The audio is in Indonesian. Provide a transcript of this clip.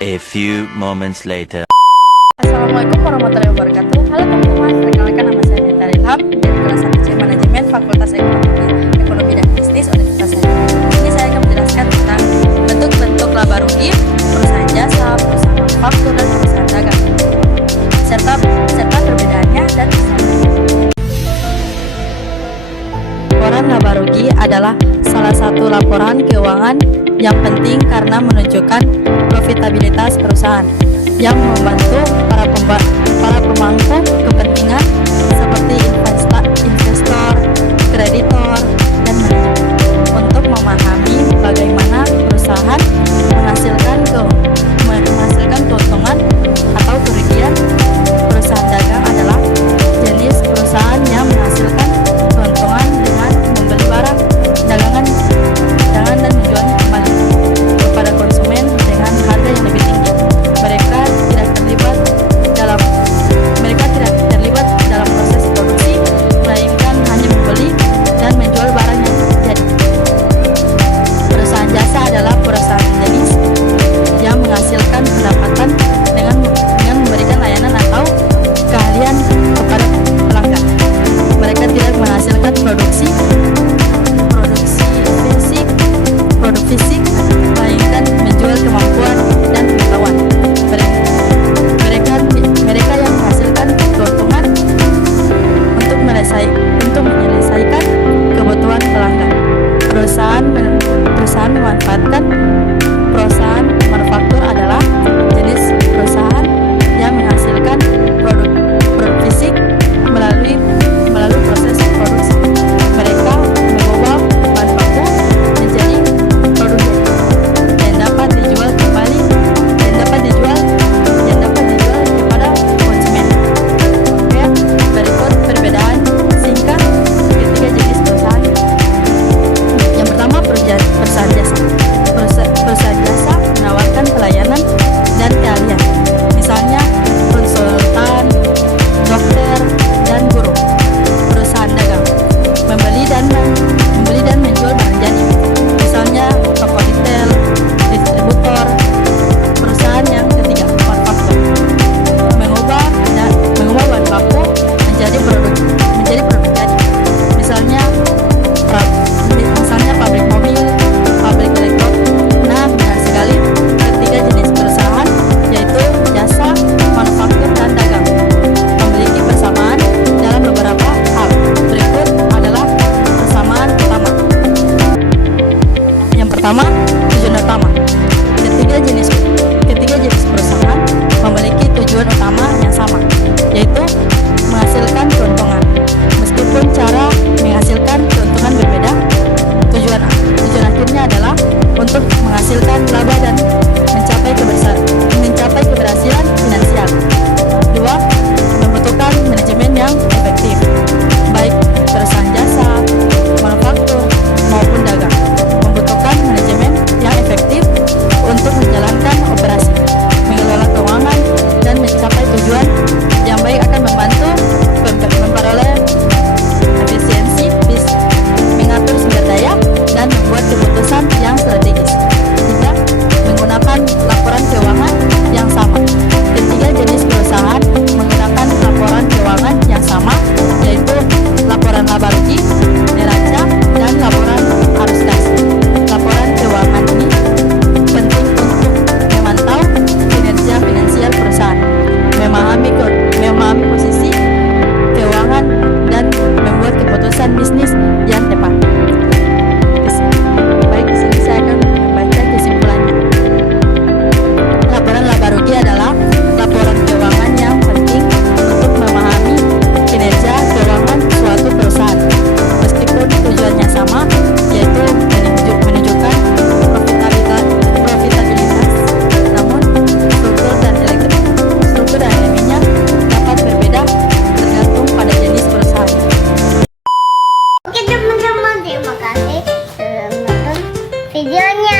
A few moments later. Assalamualaikum warahmatullahi wabarakatuh. Halo teman-teman, perkenalkan nama saya Neta Ilham dari kelas 1C Manajemen Fakultas Ekonomi dan Bisnis Universitas Haji. Ini saya akan menjelaskan tentang bentuk-bentuk laba rugi, perusahaan jasa, perusahaan manufaktur, dan perusahaan dagang, serta perbedaannya dan laporan laba rugi adalah salah satu laporan keuangan yang penting karena menunjukkan profitabilitas perusahaan yang membantu para pemangku kepentingan seperti investor, kreditor, dan manajemen untuk memahami bagaimana perusahaan menghasilkan keuntungan atau kerugian. Perusahaan dagang adalah jenis perusahaan yang menghasilkan keuntungan dengan membeli barang dagangan dan menjualnya kembali kepada konsumen dengan harga yang lebih tinggi. Mereka tidak terlibat dalam proses produksi, melainkan hanya membeli dan menjual barang yang jadi. Perusahaan jasa adalah perusahaan jenis yang menghasilkan pendapatan dengan memberikan layanan atau keahlian kepada pelanggan. Mereka tidak menghasilkan produk fisik, melainkan menjual kemampuan dan pengetahuan. Mereka yang menghasilkan keuntungan untuk menyelesaikan kebutuhan pelanggan. Perusahaan memanfaatkan perusahaan manufaktur adalah jenis perusahaan yang menghasilkan produk fisik melalui proses produksi. Mereka mengubah bahan baku menjadi produk yang dapat dijual kepada konsumen. Oke, berikut perbedaan singkat ketiga jenis perusahaan. Yang pertama, perusahaan jasa. Perusahaan jasa menawarkan pelayanan dan keahlian, misalnya konsultan, dokter, dan guru. Perusahaan dagang membeli dan menjual barang jadi, misalnya toko retail, distributor. Perusahaan yang ketiga, manufaktur, mengubah bahan baku menjadi produk jadi, misalnya pabrik mobil, pabrik elektronik. Nah, benar sekali, ketiga jenis perusahaan yaitu jasa, manufaktur, dan dagang memiliki persamaan dalam beberapa hal. Berikut adalah persamaan utama. Yang pertama, tujuan utama. Ketiga jenis perusahaan memiliki tujuan utama yang sama, yaitu menghasilkan keuntungan. Meskipun cara menghasilkan keuntungan berbeda, tujuan akhirnya adalah untuk menghasilkan laba dan mencapai keberhasilan finansial. Dua, membutuhkan manajemen yang efektif, baik perusahaan jasa, manufaktur, maupun dagang membutuhkan manajemen yang efektif untuk menjalankan operasi, mengelola keuangan, dan mencapai tujuan yang baik akan membantu memperoleh efisiensi, mengatur sumber daya, dan membuat keputusan yang strategis. Tiga, menggunakan laporan keuangan yang sama. Ketiga jenis perusahaan menggunakan laporan keuangan yang sama, yaitu laporan laba rugi, neraca, dan laporan arus kas. Laporan keuangan ini penting untuk memantau kinerja finansial perusahaan, memahami posisi keuangan, dan membuat keputusan bisnis yang tepat. Baik, di sini saya akan membaca kesimpulannya. Laporan laba rugi adalah laporan keuangan yang penting untuk memahami kinerja keuangan suatu perusahaan. Meskipun tujuannya sama, yaitu menunjukkan profitabilitas, namun struktur dan elemennya dapat berbeda tergantung pada jenis perusahaan. Oke teman-teman, terima kasih sudah menonton videonya.